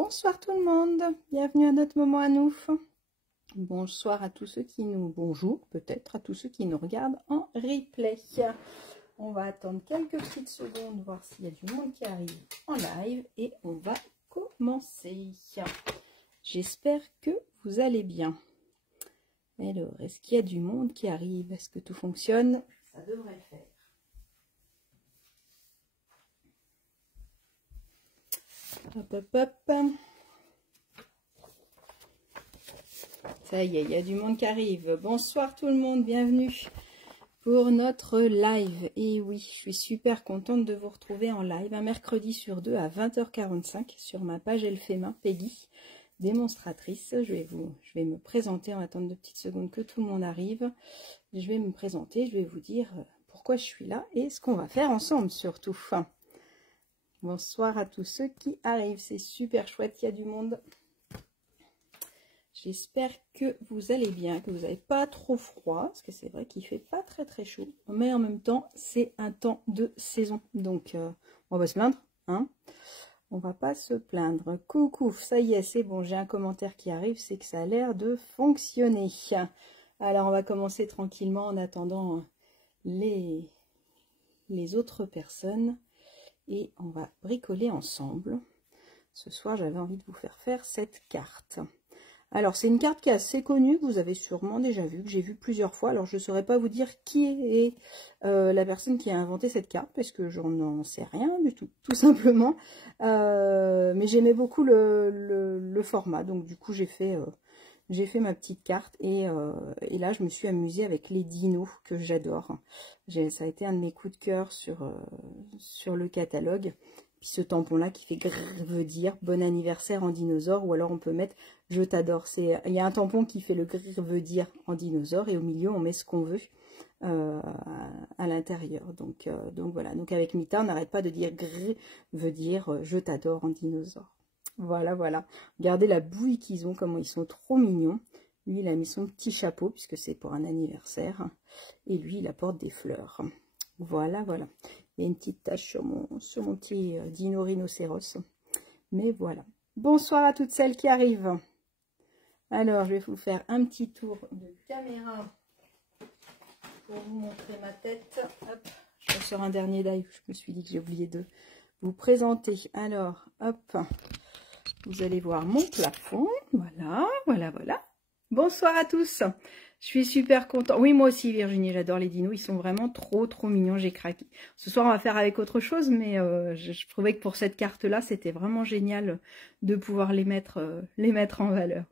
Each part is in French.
Bonsoir tout le monde, bienvenue à notre moment à nous. Bonsoir à tous ceux qui nous... Bonjour peut-être à tous ceux qui nous regardent en replay. On va attendre quelques petites secondes, voir s'il y a du monde qui arrive en live et on va commencer. J'espère que vous allez bien. Alors, est-ce qu'il y a du monde qui arrive? Est-ce que tout fonctionne? Ça devrait le faire. Hop, hop, hop. Ça y est, il y a du monde qui arrive. Bonsoir tout le monde, bienvenue pour notre live. Et oui, je suis super contente de vous retrouver en live un mercredi sur deux à 20h45 sur ma page Elle fait main, Peggy, démonstratrice. Je vais me présenter, on va attendre 2 petites secondes que tout le monde arrive. Je vais me présenter, je vais vous dire pourquoi je suis là et ce qu'on va faire ensemble surtout. Bonsoir à tous ceux qui arrivent, c'est super chouette, il y a du monde. J'espère que vous allez bien, que vous n'avez pas trop froid, parce que c'est vrai qu'il fait pas très chaud. Mais en même temps, c'est un temps de saison, donc on va se plaindre, hein? On va pas se plaindre. Coucou, ça y est, c'est bon, j'ai un commentaire qui arrive, c'est que ça a l'air de fonctionner. Alors on va commencer tranquillement en attendant les autres personnes. Et on va bricoler ensemble. Ce soir, j'avais envie de vous faire cette carte. Alors, c'est une carte qui est assez connue, que vous avez sûrement déjà vue, que j'ai vue plusieurs fois. Alors, je ne saurais pas vous dire qui est la personne qui a inventé cette carte, parce que je n'en sais rien du tout, tout simplement. Mais j'aimais beaucoup le format, donc du coup, j'ai fait ma petite carte et là je me suis amusée avec les dinos que j'adore. Ça a été un de mes coups de cœur sur le catalogue. Puis ce tampon là qui fait grrr veut dire bon anniversaire en dinosaure, ou alors on peut mettre je t'adore. Il y a un tampon qui fait le grrr veut dire en dinosaure et au milieu on met ce qu'on veut à l'intérieur. Donc voilà, donc avec Mita on n'arrête pas de dire grrr veut dire je t'adore en dinosaure. Voilà, voilà. Regardez la bouille qu'ils ont, comment ils sont trop mignons. Lui, il a mis son petit chapeau, puisque c'est pour un anniversaire. Et lui, il apporte des fleurs. Voilà, voilà. Il y a une petite tache sur mon petit dino rhinocéros. Mais voilà. Bonsoir à toutes celles qui arrivent. Alors, je vais vous faire un petit tour de caméra pour vous montrer ma tête. Hop, je vais sur un dernier live. Je me suis dit que j'ai oublié de vous présenter. Alors, hop. Vous allez voir mon plafond. Voilà, voilà, voilà. Bonsoir à tous. Je suis super contente. Oui, moi aussi, Virginie, j'adore les dinos. Ils sont vraiment trop mignons. J'ai craqué. Ce soir, on va faire avec autre chose, mais je trouvais que pour cette carte-là, c'était vraiment génial de pouvoir les mettre en valeur.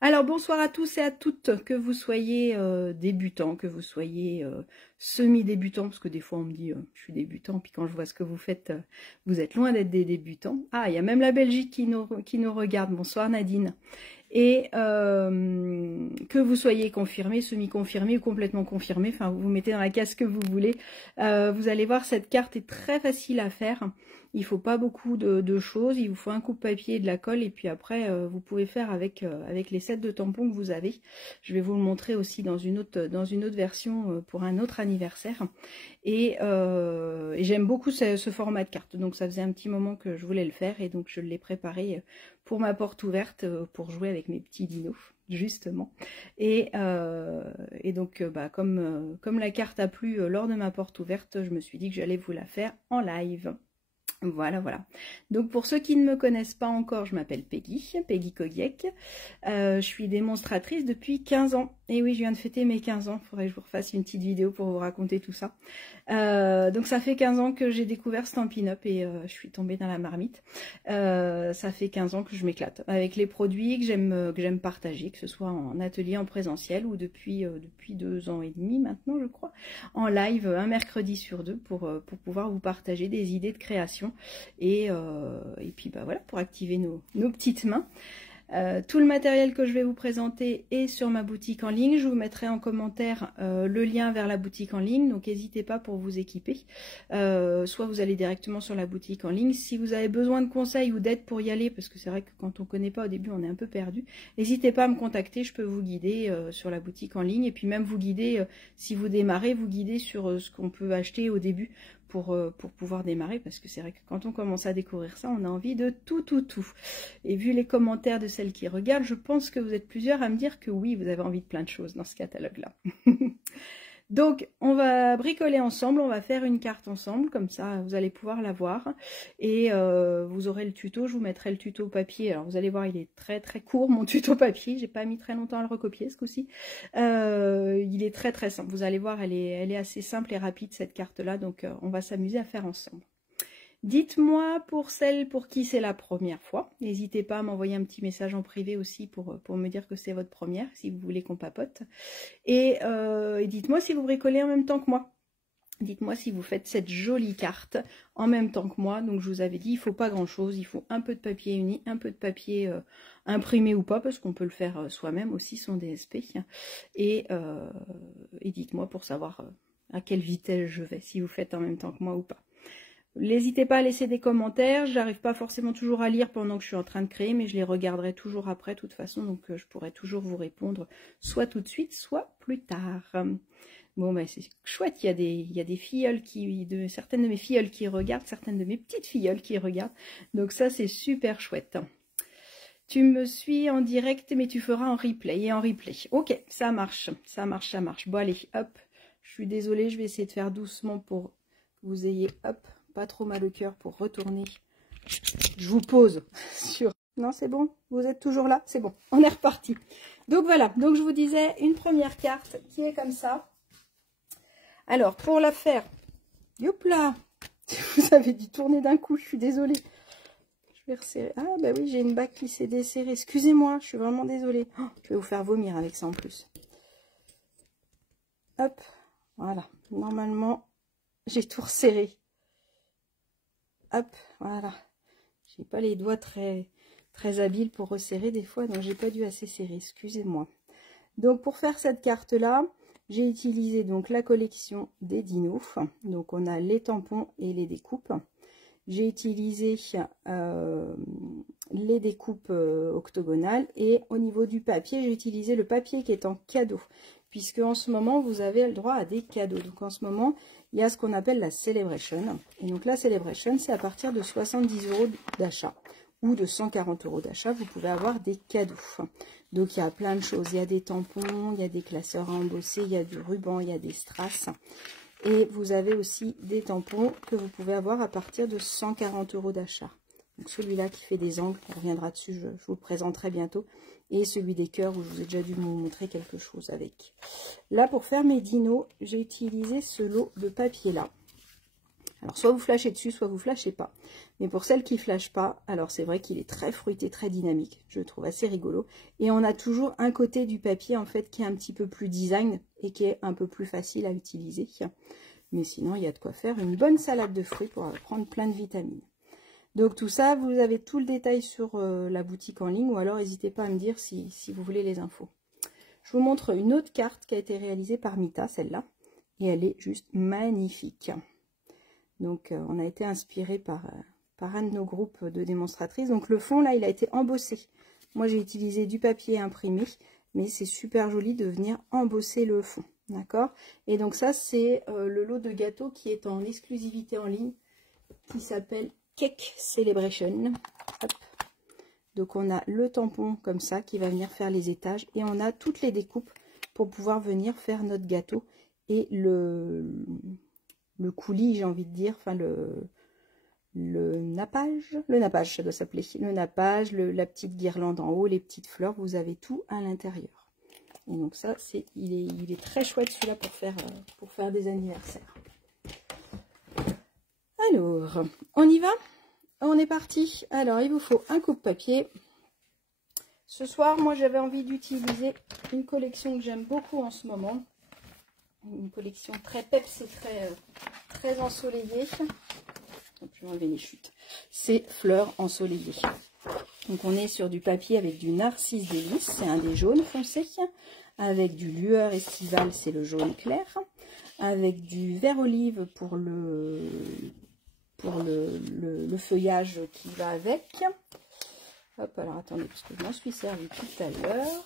Alors, bonsoir à tous et à toutes, que vous soyez débutants, que vous soyez semi-débutants, parce que des fois on me dit je suis débutant, puis quand je vois ce que vous faites, vous êtes loin d'être des débutants. Ah, il y a même la Belgique qui nous regarde. Bonsoir Nadine. Et que vous soyez confirmé, semi-confirmé ou complètement confirmé, enfin vous mettez dans la case que vous voulez, vous allez voir, cette carte est très facile à faire. Il faut pas beaucoup de choses, il vous faut un coupe-papier et de la colle, et puis après vous pouvez faire avec les sets de tampons que vous avez. Je vais vous le montrer aussi dans une autre version pour un autre anniversaire. Et j'aime beaucoup ce format de carte, donc ça faisait un petit moment que je voulais le faire, et donc je l'ai préparé pour ma porte ouverte, pour jouer avec mes petits dinos, justement. Et donc, comme la carte a plu lors de ma porte ouverte, je me suis dit que j'allais vous la faire en live. Voilà, voilà. Donc, pour ceux qui ne me connaissent pas encore, je m'appelle Peggy Kogiek. Je suis démonstratrice depuis 15 ans. Et oui, je viens de fêter mes 15 ans. Il faudrait que je vous refasse une petite vidéo pour vous raconter tout ça. Donc, ça fait 15 ans que j'ai découvert Stampin' Up et je suis tombée dans la marmite. Ça fait 15 ans que je m'éclate avec les produits que j'aime partager, que ce soit en atelier, en présentiel, ou depuis 2 ans et demi maintenant, je crois, en live, un mercredi sur deux, pour pouvoir vous partager des idées de création. Et puis bah voilà, pour activer nos petites mains. Tout le matériel que je vais vous présenter est sur ma boutique en ligne. Je vous mettrai en commentaire le lien vers la boutique en ligne, donc n'hésitez pas pour vous équiper. Soit vous allez directement sur la boutique en ligne. Si vous avez besoin de conseils ou d'aide pour y aller, parce que c'est vrai que quand on ne connaît pas au début, on est un peu perdu, n'hésitez pas à me contacter, je peux vous guider sur la boutique en ligne, et puis même vous guider, si vous démarrez, vous guider sur ce qu'on peut acheter au début, pour pouvoir démarrer, parce que c'est vrai que quand on commence à découvrir ça, on a envie de tout. Et vu les commentaires de celles qui regardent, je pense que vous êtes plusieurs à me dire que oui, vous avez envie de plein de choses dans ce catalogue-là. Donc, on va bricoler ensemble, on va faire une carte ensemble, comme ça, vous allez pouvoir la voir. Et vous aurez le tuto, je vous mettrai le tuto papier. Alors, vous allez voir, il est très court, mon tuto papier. J'ai pas mis très longtemps à le recopier, ce coup-ci. Il est très simple. Vous allez voir, elle est assez simple et rapide, cette carte-là. Donc, on va s'amuser à faire ensemble. Dites-moi pour celles pour qui c'est la première fois. N'hésitez pas à m'envoyer un petit message en privé aussi pour me dire que c'est votre première, si vous voulez qu'on papote. Et dites-moi si vous bricolez en même temps que moi. Dites-moi si vous faites cette jolie carte en même temps que moi. Donc je vous avais dit, il ne faut pas grand-chose. Il faut un peu de papier uni, un peu de papier imprimé ou pas, parce qu'on peut le faire soi-même aussi, son DSP. Et dites-moi pour savoir à quelle vitesse je vais, si vous faites en même temps que moi ou pas. N'hésitez pas à laisser des commentaires, j'arrive pas forcément toujours à lire pendant que je suis en train de créer, mais je les regarderai toujours après de toute façon, donc je pourrai toujours vous répondre soit tout de suite, soit plus tard. Bon, ben c'est chouette, il y a des filleuls certaines de mes filleuls qui regardent, certaines de mes petites filleuls qui regardent, donc ça c'est super chouette. Tu me suis en direct, mais tu feras en replay et en replay. Ok, ça marche. Bon allez, hop, je suis désolée, je vais essayer de faire doucement pour que vous ayez, hop, pas trop mal au cœur pour retourner. Je vous pose sur... Non, c'est bon? Vous êtes toujours là? C'est bon, on est reparti. Donc voilà, donc je vous disais une première carte qui est comme ça. Alors, pour la faire... Youp là! Vous avez dû tourner d'un coup, je suis désolée. Je vais resserrer. Ah bah oui, j'ai une bague qui s'est desserrée. Excusez-moi, je suis vraiment désolée. Oh, je vais vous faire vomir avec ça en plus. Hop, voilà. Normalement, j'ai tout resserré. Hop, voilà. J'ai pas les doigts très habiles pour resserrer des fois, donc j'ai pas dû assez serrer, excusez-moi. Donc pour faire cette carte là, j'ai utilisé donc la collection des dinos. Donc on a les tampons et les découpes. J'ai utilisé les découpes octogonales, et au niveau du papier, j'ai utilisé le papier qui est en cadeau, puisque en ce moment vous avez le droit à des cadeaux. Donc en ce moment il y a ce qu'on appelle la Celebration, et donc la Celebration c'est à partir de 70 € d'achat ou de 140 € d'achat, vous pouvez avoir des cadeaux. Donc il y a plein de choses, il y a des tampons, il y a des classeurs à embosser, il y a du ruban, il y a des strass, et vous avez aussi des tampons que vous pouvez avoir à partir de 140 € d'achat. Donc celui-là qui fait des angles, on reviendra dessus, je vous le présenterai bientôt. Et celui des cœurs où je vous ai déjà dû vous montrer quelque chose avec. Là, pour faire mes dinos, j'ai utilisé ce lot de papier là. Alors soit vous flashez dessus, soit vous flashez pas. Mais pour celles qui ne flashent pas, alors c'est vrai qu'il est très fruité, très dynamique. Je le trouve assez rigolo. Et on a toujours un côté du papier en fait qui est un petit peu plus design et qui est un peu plus facile à utiliser. Mais sinon, il y a de quoi faire une bonne salade de fruits pour prendre plein de vitamines. Donc tout ça, vous avez tout le détail sur la boutique en ligne, ou alors n'hésitez pas à me dire si vous voulez les infos. Je vous montre une autre carte qui a été réalisée par Mita, celle-là, et elle est juste magnifique. Donc on a été inspiré par un de nos groupes de démonstratrices. Donc le fond là, il a été embossé. Moi j'ai utilisé du papier imprimé, mais c'est super joli de venir embosser le fond, d'accord? Et donc ça c'est le lot de gâteaux qui est en exclusivité en ligne, qui s'appelle Cake Celebration. Hop. Donc on a le tampon comme ça qui va venir faire les étages, et on a toutes les découpes pour pouvoir venir faire notre gâteau, et le coulis, j'ai envie de dire, enfin le nappage ça doit s'appeler, le nappage, la petite guirlande en haut, les petites fleurs, vous avez tout à l'intérieur. Et donc ça il est très chouette celui-là pour faire des anniversaires. Alors, on y va? On est parti. Alors, il vous faut un coupe-papier. Ce soir, moi, j'avais envie d'utiliser une collection que j'aime beaucoup en ce moment. Une collection très peps et très ensoleillée. Donc, je vais enlever les chutes. C'est fleurs ensoleillées. Donc, on est sur du papier avec du narcisse délice. C'est un des jaunes foncés. Avec du lueur estival, c'est le jaune clair. Avec du vert olive pour le feuillage qui va avec. Hop, alors attendez, parce que je m'en suis servi tout à l'heure.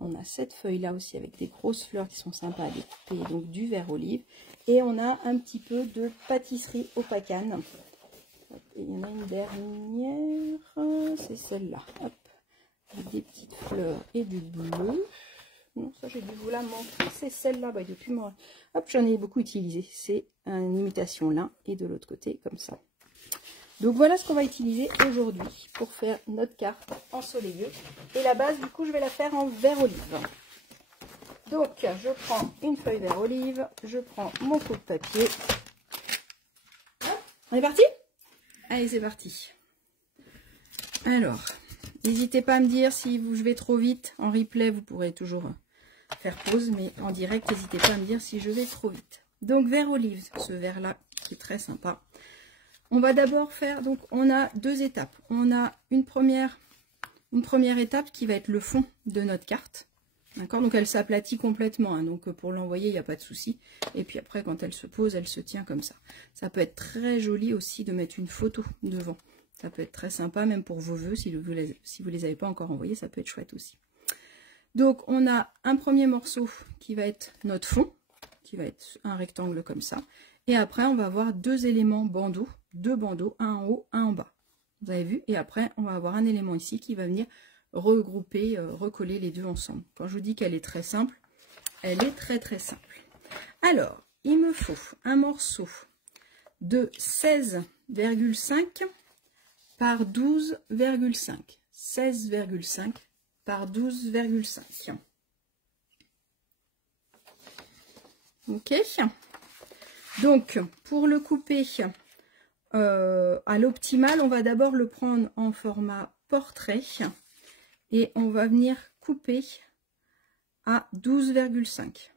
On a cette feuille là aussi avec des grosses fleurs qui sont sympas à découper, donc du vert olive. Et on a un petit peu de pâtisserie au pacane. Et il y en a une dernière, c'est celle-là. Hop, avec des petites fleurs et du bleu. Non, ça j'ai dû vous la montrer. C'est celle-là. Bah, depuis moi, hop, j'en ai beaucoup utilisé. C'est une imitation lin et de l'autre côté comme ça. Donc voilà ce qu'on va utiliser aujourd'hui pour faire notre carte ensoleilleux. Et la base, du coup, je vais la faire en vert olive. Donc, je prends une feuille vert olive, je prends mon coup de papier. On est parti? Allez, c'est parti. Alors, n'hésitez pas à me dire si je vais trop vite. En replay, vous pourrez toujours faire pause, mais en direct, n'hésitez pas à me dire si je vais trop vite. Donc, vert olive, ce vert-là, qui est très sympa. On va d'abord faire, donc on a deux étapes. On a une première étape qui va être le fond de notre carte. D'accord, donc elle s'aplatit complètement, hein, donc pour l'envoyer, il n'y a pas de souci. Et puis après, quand elle se pose, elle se tient comme ça. Ça peut être très joli aussi de mettre une photo devant. Ça peut être très sympa, même pour vos vœux, si vous ne les avez pas encore envoyés, ça peut être chouette aussi. Donc on a un premier morceau qui va être notre fond, qui va être un rectangle comme ça. Et après, on va avoir deux éléments bandeaux, deux bandeaux, un en haut, un en bas. Vous avez vu? Et après, on va avoir un élément ici qui va venir regrouper, recoller les deux ensemble. Quand je vous dis qu'elle est très simple, elle est très très simple. Alors, il me faut un morceau de 16,5 par 12,5. 16,5 par 12,5. Ok. Donc, pour le couper à l'optimal, on va d'abord le prendre en format portrait et on va venir couper à 12,5.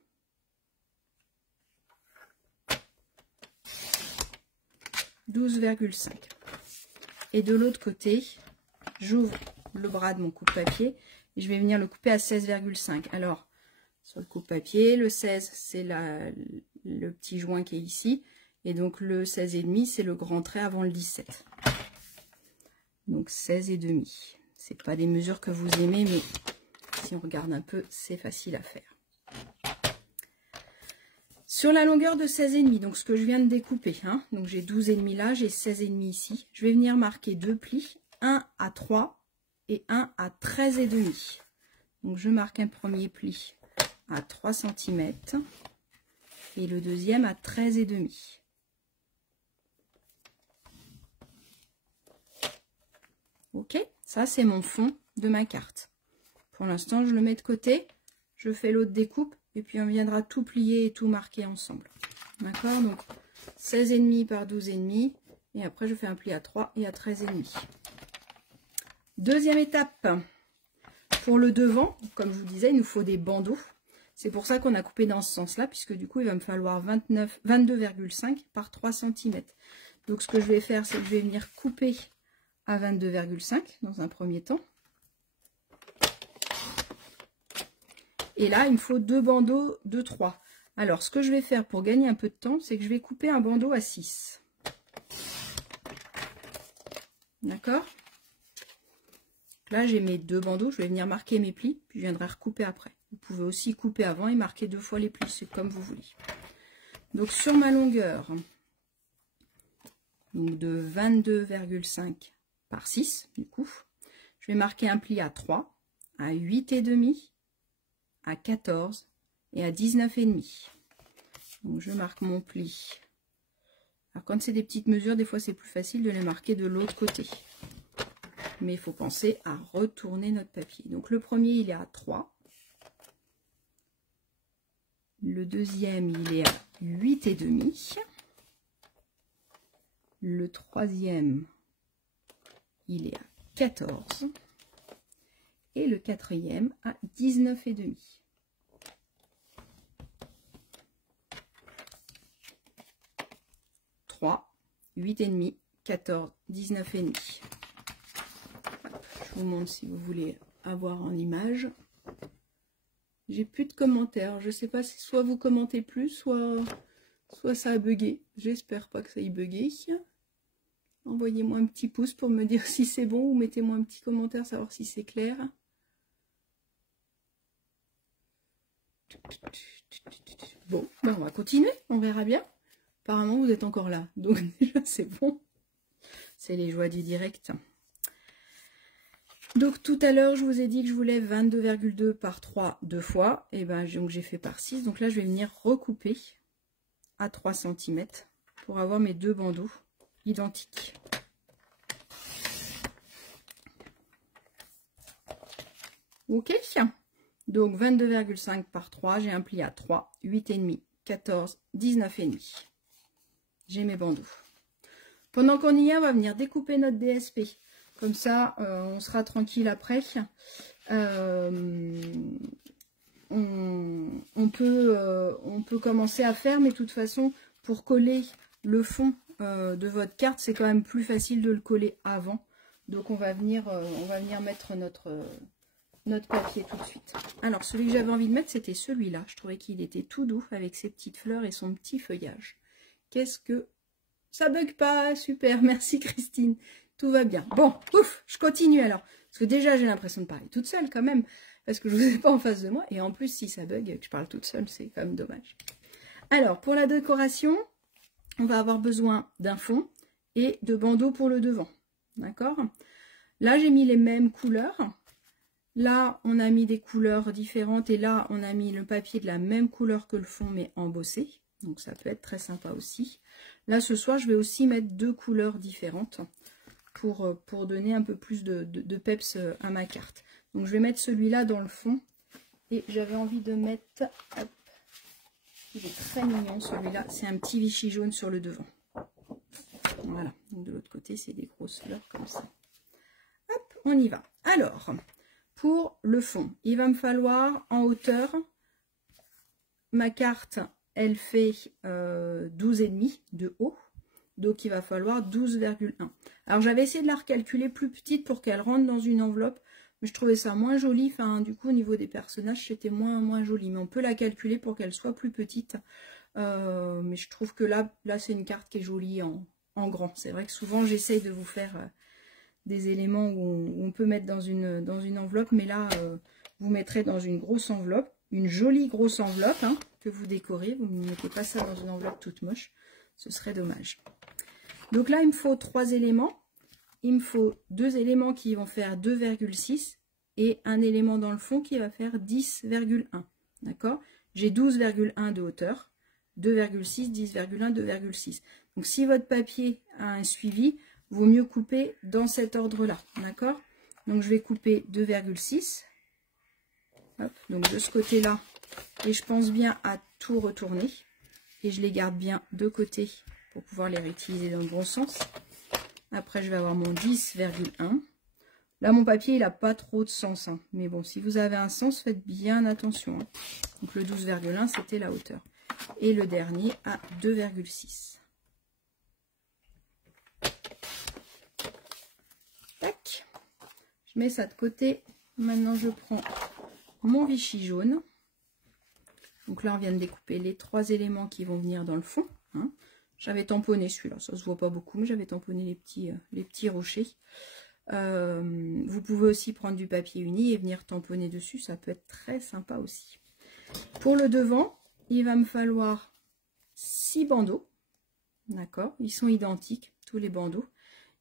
Et de l'autre côté, j'ouvre le bras de mon coupe-papier et je vais venir le couper à 16,5. Alors, sur le coupe-papier, le 16, c'est le petit joint qui est ici. Et donc, le 16,5, c'est le grand trait avant le 17. Donc, 16,5. C'est pas des mesures que vous aimez, mais si on regarde un peu, c'est facile à faire. Sur la longueur de 16,5, donc ce que je viens de découper, hein, donc j'ai 12,5 là, j'ai 16,5 ici. Je vais venir marquer deux plis, un à 3 et un à 13,5. Donc, je marque un premier pli à 3 cm et le deuxième à 13,5. Ok, ça c'est mon fond de ma carte. Pour l'instant, je le mets de côté, je fais l'autre découpe et puis on viendra tout plier et tout marquer ensemble. D'accord, donc 16,5 par 12,5 et après je fais un pli à 3 et à 13,5. Deuxième étape, pour le devant, comme je vous disais, il nous faut des bandeaux. C'est pour ça qu'on a coupé dans ce sens-là, puisque du coup, il va me falloir 22,5 par 3 cm. Donc, ce que je vais faire, c'est que je vais venir couper à 22,5 dans un premier temps. Et là, il me faut deux bandeaux de 3. Alors, ce que je vais faire pour gagner un peu de temps, c'est que je vais couper un bandeau à 6. D'accord? Là, j'ai mes deux bandeaux, je vais venir marquer mes plis, puis je viendrai recouper après. Vous pouvez aussi couper avant et marquer deux fois les plis, c'est comme vous voulez. Donc, sur ma longueur donc de 22,5 par 6, du coup, je vais marquer un pli à 3, à 8,5, à 14 et à 19,5. Donc, je marque mon pli. Alors, quand c'est des petites mesures, des fois, c'est plus facile de les marquer de l'autre côté. Mais il faut penser à retourner notre papier. Donc le premier, il est à 3. Le deuxième, il est à 8,5. Le troisième, il est à 14. Et le quatrième à 19,5. « 3, 8,5, 14, 19,5. » Je vous montre si vous voulez avoir en image. J'ai plus de commentaires. Je ne sais pas si soit vous commentez plus, soit ça a bugué. J'espère pas que ça ait bugué. Envoyez-moi un petit pouce pour me dire si c'est bon ou mettez-moi un petit commentaire, savoir si c'est clair. Bon, ben on va continuer, on verra bien. Apparemment, vous êtes encore là, donc déjà, c'est bon. C'est les joies du direct. Donc, tout à l'heure, je vous ai dit que je voulais 22,2 par 3 deux fois. Et ben, donc j'ai fait par 6. Donc là, je vais venir recouper à 3 cm pour avoir mes deux bandeaux identiques. Ok, donc 22,5 par 3, j'ai un pli à 3, 8,5, 14, 19,5. J'ai mes bandeaux. Pendant qu'on y est, on va venir découper notre DSP. Comme ça, on sera tranquille après. On peut commencer à faire, mais de toute façon, pour coller le fond de votre carte, c'est quand même plus facile de le coller avant. Donc on va venir mettre notre papier tout de suite. Alors celui que j'avais envie de mettre, c'était celui-là. Je trouvais qu'il était tout doux avec ses petites fleurs et son petit feuillage. Qu'est-ce que... Ça bug pas, super, merci Christine. Tout va bien. Bon, ouf, je continue alors. Parce que déjà, j'ai l'impression de parler toute seule quand même. Parce que je ne vous ai pas en face de moi. Et en plus, si ça bug, que je parle toute seule, c'est quand même dommage. Alors, pour la décoration, on va avoir besoin d'un fond et de bandeaux pour le devant. D'accord? Là, j'ai mis les mêmes couleurs. Là, on a mis des couleurs différentes. Et là, on a mis le papier de la même couleur que le fond, mais embossé. Donc, ça peut être très sympa aussi. Là, ce soir, je vais aussi mettre deux couleurs différentes pour donner un peu plus de peps à ma carte. Donc, je vais mettre celui-là dans le fond. Et j'avais envie de mettre... Hop, il est très mignon, celui-là. C'est un petit Vichy jaune sur le devant. Voilà. Donc, de l'autre côté, c'est des grosses fleurs comme ça. Hop, on y va. Alors, pour le fond, il va me falloir en hauteur... Ma carte... Elle fait 12,5 de haut. Donc, il va falloir 12,1. Alors, j'avais essayé de la recalculer plus petite pour qu'elle rentre dans une enveloppe. Mais je trouvais ça moins joli. Enfin, du coup, au niveau des personnages, c'était moins joli. Mais on peut la calculer pour qu'elle soit plus petite. Mais je trouve que là c'est une carte qui est jolie en grand. C'est vrai que souvent, j'essaye de vous faire des éléments où on peut mettre dans une enveloppe. Mais là, vous mettrez dans une grosse enveloppe. Une jolie grosse enveloppe hein, que vous décorez. Vous ne mettez pas ça dans une enveloppe toute moche. Ce serait dommage. Donc là, il me faut 3 éléments. Il me faut 2 éléments qui vont faire 2,6 et un élément dans le fond qui va faire 10,1. D'accord? J'ai 12,1 de hauteur. 2,6, 10,1, 2,6. Donc si votre papier a un suivi, vaut mieux couper dans cet ordre-là. D'accord? Donc je vais couper 2,6. Hop, donc de ce côté-là, et je pense bien à tout retourner. Et je les garde bien de côté pour pouvoir les réutiliser dans le bon sens. Après, je vais avoir mon 10,1. Là, mon papier, il n'a pas trop de sens. Hein. Mais bon, si vous avez un sens, faites bien attention. Hein. Donc le 12,1, c'était la hauteur. Et le dernier à 2,6. Tac. Je mets ça de côté. Maintenant, je prends... mon Vichy jaune. Donc là, on vient de découper les 3 éléments qui vont venir dans le fond. Hein. J'avais tamponné celui-là, ça se voit pas beaucoup, mais j'avais tamponné les petits rochers. Vous pouvez aussi prendre du papier uni et venir tamponner dessus, ça peut être très sympa aussi. Pour le devant, il va me falloir 6 bandeaux. D'accord, ils sont identiques, tous les bandeaux.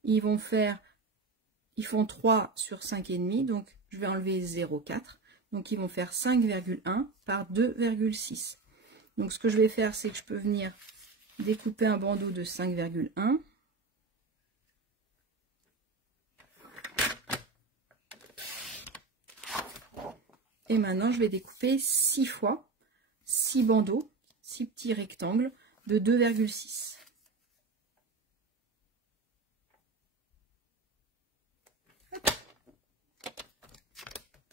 Ils font 3 sur 5,5, donc je vais enlever 0,4. Donc, ils vont faire 5,1 par 2,6. Donc, ce que je vais faire, c'est que je peux venir découper un bandeau de 5,1. Et maintenant, je vais découper 6 fois 6 bandeaux, 6 petits rectangles de 2,6.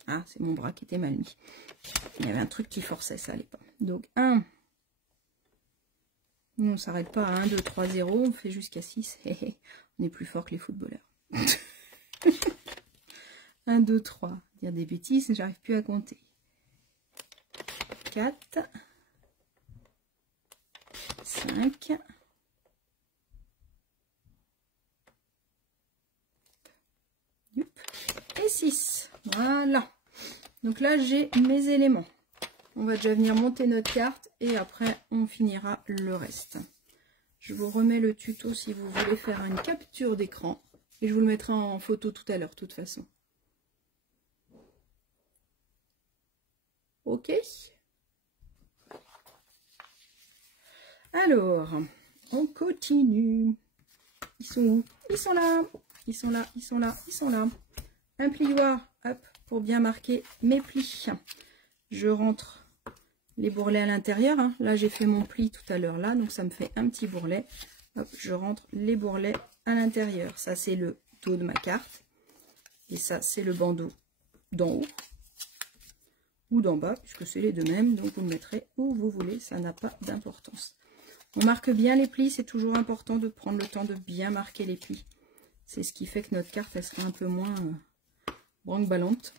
Ah, c'est mon bras qui était mal mis. Il y avait un truc qui forçait, ça allait pas. Donc 1. Nous, on ne s'arrête pas à 1, 2, 3, 0. On fait jusqu'à 6. On est plus fort que les footballeurs. 1, 2, 3. Dire des bêtises, j'arrive plus à compter. 4. 5. Et 6. Voilà. Donc là, j'ai mes éléments. On va déjà venir monter notre carte et après on finira le reste. Je vous remets le tuto si vous voulez faire une capture d'écran. Et je vous le mettrai en photo tout à l'heure, de toute façon. Ok. Alors, on continue. Ils sont où? Ils sont là. Ils sont là, ils sont là, ils sont là. Un plioir, hop, pour bien marquer mes plis. Je rentre les bourrelets à l'intérieur. Hein. Là, j'ai fait mon pli tout à l'heure là, donc ça me fait un petit bourrelet. Hop, je rentre les bourrelets à l'intérieur. Ça, c'est le dos de ma carte. Et ça, c'est le bandeau d'en haut ou d'en bas, puisque c'est les deux mêmes. Donc, vous le mettrez où vous voulez, ça n'a pas d'importance. On marque bien les plis. C'est toujours important de prendre le temps de bien marquer les plis. C'est ce qui fait que notre carte, elle sera un peu moins branque-ballante.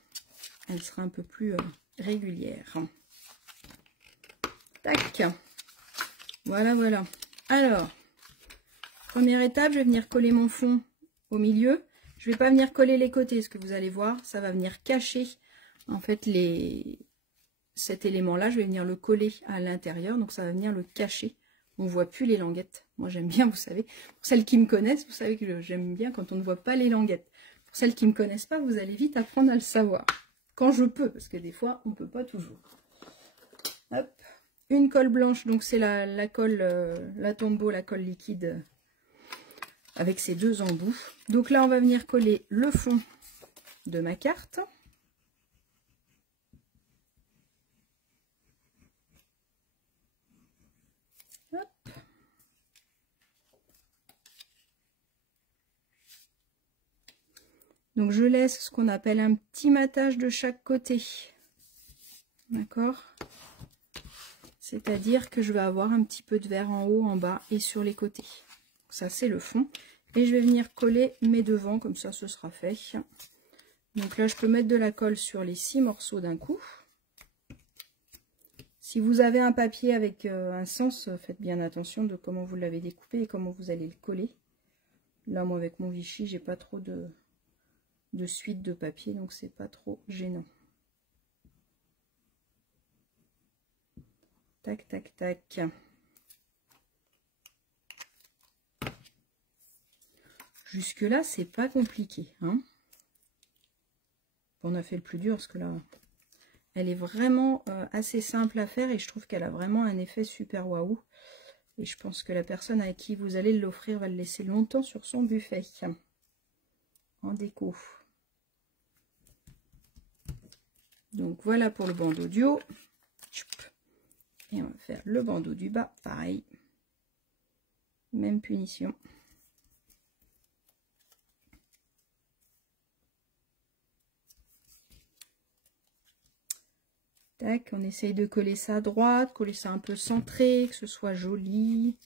Elle sera un peu plus régulière. Tac. Voilà, voilà. Alors, première étape, je vais venir coller mon fond au milieu. Je ne vais pas venir coller les côtés, ce que vous allez voir. Ça va venir cacher, en fait, cet élément-là. Je vais venir le coller à l'intérieur. Donc, ça va venir le cacher. On ne voit plus les languettes. Moi, j'aime bien, vous savez. Pour celles qui me connaissent, vous savez que j'aime bien quand on ne voit pas les languettes. Pour celles qui ne me connaissent pas, vous allez vite apprendre à le savoir. Quand je peux, parce que des fois, on ne peut pas toujours. Hop. Une colle blanche, donc c'est la colle, la Tombow, la colle liquide avec ses deux embouts. Donc là, on va venir coller le fond de ma carte. Hop. Donc je laisse ce qu'on appelle un petit matage de chaque côté. D'accord? C'est-à-dire que je vais avoir un petit peu de vert en haut, en bas et sur les côtés. Ça, c'est le fond. Et je vais venir coller mes devants, comme ça, ce sera fait. Donc là, je peux mettre de la colle sur les 6 morceaux d'un coup. Si vous avez un papier avec un sens, faites bien attention de comment vous l'avez découpé et comment vous allez le coller. Là, moi, avec mon Vichy, j'ai pas trop de suite de papier, donc c'est pas trop gênant. Tac, tac, tac. Jusque là, c'est pas compliqué, hein. On a fait le plus dur parce que là, elle est vraiment assez simple à faire et je trouve qu'elle a vraiment un effet super waouh. Et je pense que la personne à qui vous allez l'offrir va le laisser longtemps sur son buffet en déco. Donc voilà pour le bandeau du haut. Et on va faire le bandeau du bas, pareil. Même punition. Tac, on essaye de coller ça à droite, coller ça un peu centré, que ce soit joli.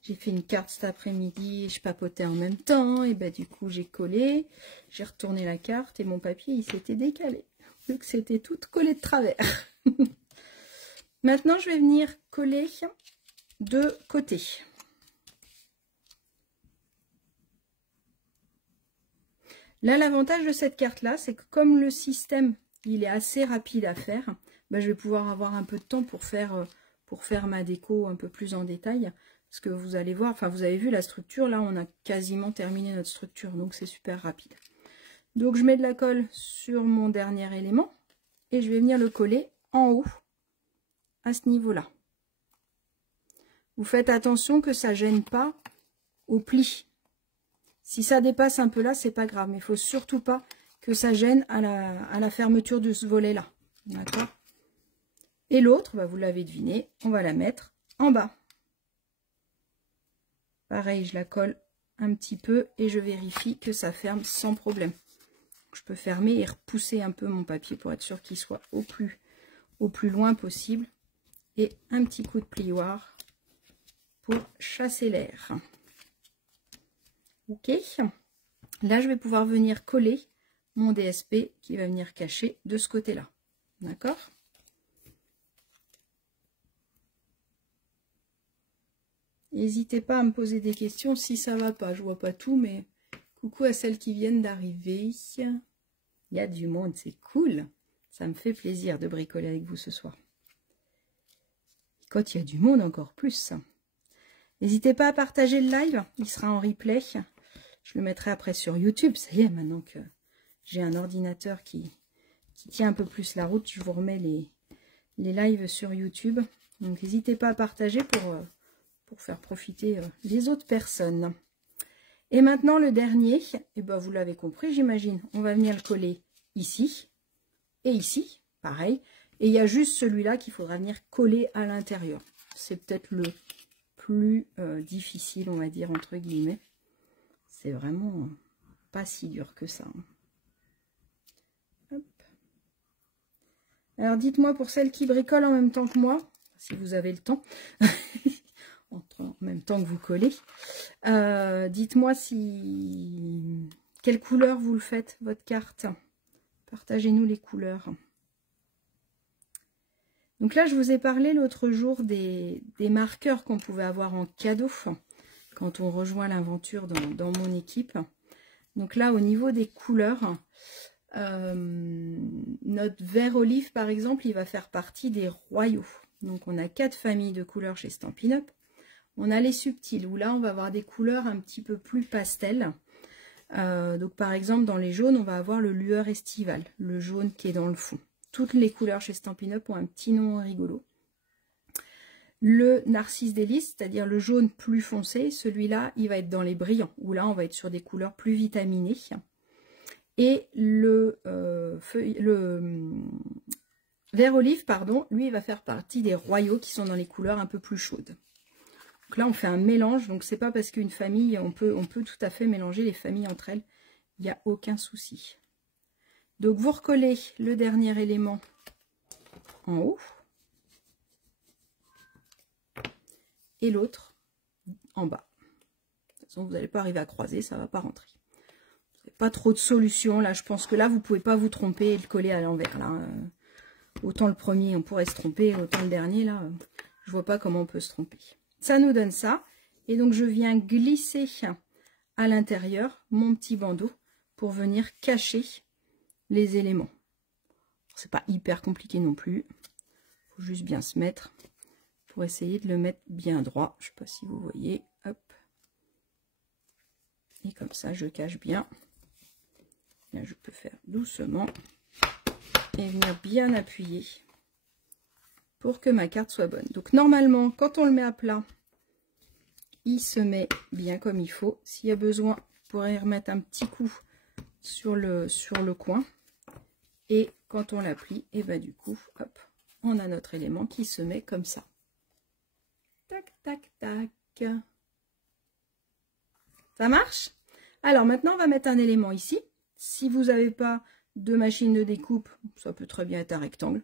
J'ai fait une carte cet après-midi, je papotais en même temps, et ben du coup j'ai collé, j'ai retourné la carte et mon papier il s'était décalé, vu que c'était tout collé de travers. Maintenant je vais venir coller de côté. Là l'avantage de cette carte là, c'est que comme le système il est assez rapide à faire, ben, je vais pouvoir avoir un peu de temps pour faire ma déco un peu plus en détail. Parce que vous allez voir, enfin vous avez vu la structure, là on a quasiment terminé notre structure, donc c'est super rapide. Donc je mets de la colle sur mon dernier élément et je vais venir le coller en haut, à ce niveau-là. Vous faites attention que ça ne gêne pas au pli. Si ça dépasse un peu là, c'est pas grave, mais il ne faut surtout pas que ça gêne à la fermeture de ce volet-là. D'accord? Et l'autre, bah, vous l'avez deviné, on va la mettre en bas. Pareil, je la colle un petit peu et je vérifie que ça ferme sans problème. Je peux fermer et repousser un peu mon papier pour être sûr qu'il soit au plus loin possible. Et un petit coup de plioir pour chasser l'air. Ok. Là, je vais pouvoir venir coller mon DSP qui va venir cacher de ce côté-là. D'accord ? N'hésitez pas à me poser des questions si ça va pas. Je vois pas tout, mais coucou à celles qui viennent d'arriver. Il y a du monde, c'est cool. Ça me fait plaisir de bricoler avec vous ce soir. Quand il y a du monde, encore plus. N'hésitez pas à partager le live, il sera en replay. Je le mettrai après sur YouTube. Ça y est, maintenant que j'ai un ordinateur qui tient un peu plus la route, je vous remets les lives sur YouTube. Donc n'hésitez pas à partager pour faire profiter les autres personnes. Et maintenant le dernier, et ben, vous l'avez compris j'imagine, on va venir le coller ici et ici, pareil. Et il y a juste celui-là qu'il faudra venir coller à l'intérieur. C'est peut-être le plus difficile, on va dire, entre guillemets. C'est vraiment pas si dur que ça. Hop. Alors dites-moi pour celles qui bricolent en même temps que moi, si vous avez le temps, en même temps que vous collez, dites-moi si quelle couleur vous le faites, votre carte. Partagez-nous les couleurs. Donc là, je vous ai parlé l'autre jour des marqueurs qu'on pouvait avoir en cadeau quand on rejoint l'aventure dans mon équipe. Donc là, au niveau des couleurs, notre vert olive, par exemple, il va faire partie des royaux. Donc on a 4 familles de couleurs chez Stampin' Up. On a les subtils, où là, on va avoir des couleurs un petit peu plus pastel. Donc par exemple, dans les jaunes, on va avoir le lueur estival, le jaune qui est dans le fond. Toutes les couleurs chez Stampin' Up ont un petit nom rigolo. Le Narcisse délice, c'est-à-dire le jaune plus foncé, celui-là, il va être dans les brillants, où là, on va être sur des couleurs plus vitaminées. Et le vert olive, pardon, lui, il va faire partie des royaux qui sont dans les couleurs un peu plus chaudes. Donc là, on fait un mélange, donc c'est pas parce qu'une famille, on peut tout à fait mélanger les familles entre elles, il n'y a aucun souci. Donc vous recollez le dernier élément en haut et l'autre en bas. De toute façon, vous n'allez pas arriver à croiser, ça ne va pas rentrer. Vous n'avez pas trop de solutions. Là, je pense que là, vous ne pouvez pas vous tromper et le coller à l'envers. Là, autant le premier, on pourrait se tromper, autant le dernier, là, je ne vois pas comment on peut se tromper. Ça nous donne ça. Et donc, je viens glisser à l'intérieur mon petit bandeau pour venir cacher les éléments. C'est pas hyper compliqué non plus. Il faut juste bien se mettre pour essayer de le mettre bien droit. Je ne sais pas si vous voyez. Hop. Et comme ça, je cache bien. Là, je peux faire doucement et venir bien appuyer pour que ma carte soit bonne. Donc normalement, quand on le met à plat, il se met bien comme il faut. S'il y a besoin, vous pourrez remettre un petit coup sur le coin. Et quand on l'applique, et ben du coup, hop, on a notre élément qui se met comme ça. Tac, tac, tac. Ça marche? Alors maintenant, on va mettre un élément ici. Si vous n'avez pas de machine de découpe, ça peut très bien être un rectangle.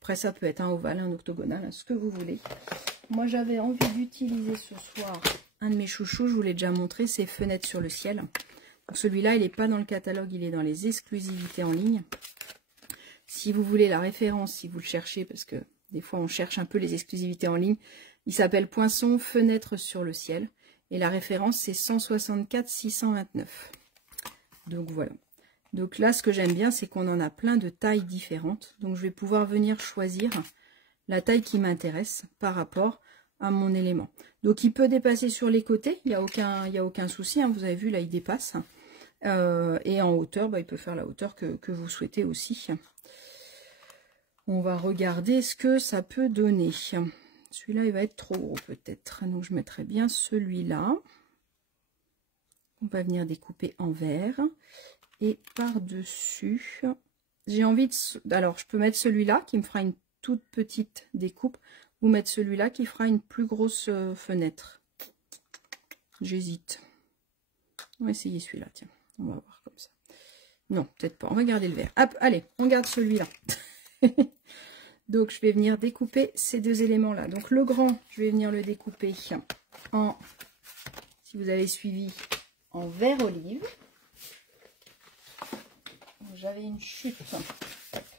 Après, ça peut être un ovale, un octogonal, hein, ce que vous voulez. Moi, j'avais envie d'utiliser ce soir un de mes chouchous. Je vous l'ai déjà montré, c'est Fenêtre sur le ciel. Celui-là, il n'est pas dans le catalogue, il est dans les exclusivités en ligne. Si vous voulez la référence, si vous le cherchez, parce que des fois, on cherche un peu les exclusivités en ligne, il s'appelle Poinçon Fenêtre sur le ciel. Et la référence, c'est 164 629. Donc voilà. Donc là, ce que j'aime bien, c'est qu'on en a plein de tailles différentes. Donc je vais pouvoir venir choisir la taille qui m'intéresse par rapport à mon élément. Donc il peut dépasser sur les côtés, il n'y a aucun souci. Hein, vous avez vu, là, il dépasse. Et en hauteur, bah, il peut faire la hauteur que vous souhaitez aussi. On va regarder ce que ça peut donner. Celui-là, il va être trop gros peut-être. Donc je mettrai bien celui-là. On va venir découper en vert. Et par-dessus, j'ai envie de... Alors, je peux mettre celui-là qui me fera une toute petite découpe. Ou mettre celui-là qui fera une plus grosse fenêtre. J'hésite. On va essayer celui-là, tiens. On va voir comme ça. Non, peut-être pas. On va garder le vert. Hop, allez, on garde celui-là. Donc, je vais venir découper ces deux éléments-là. Donc, le grand, je vais venir le découper en, si vous avez suivi, en vert olive. J'avais une chute